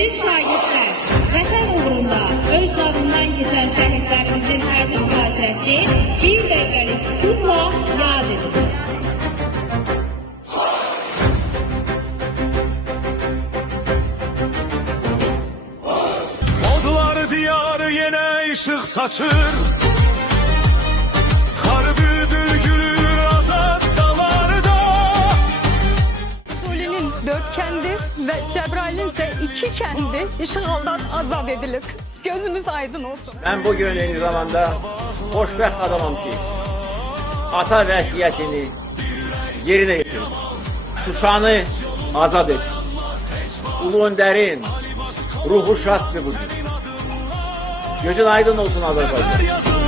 Aziz şahitler, vətən uğrunda öz canından keçən şəhidlərimizin əziz xatirəsi bir dəqiqəlik sükutla yad edilir. Odlar diyarı yine ışık saçır. Harbüdür gülür azad dalarda. Fuzuli'nin 4 kendi ve Cebrail'in ise 2 kendi işgaldan azat edilip gözümüz aydın olsun. Ben bugün aynı zamanda hoşbəxt adamım ki, ata vəsiyyətini yerine getirdim. Şuşanı azad et. Ulu Önder'in ruhu şaddır bugün. Gözün aydın olsun Azerbaycan.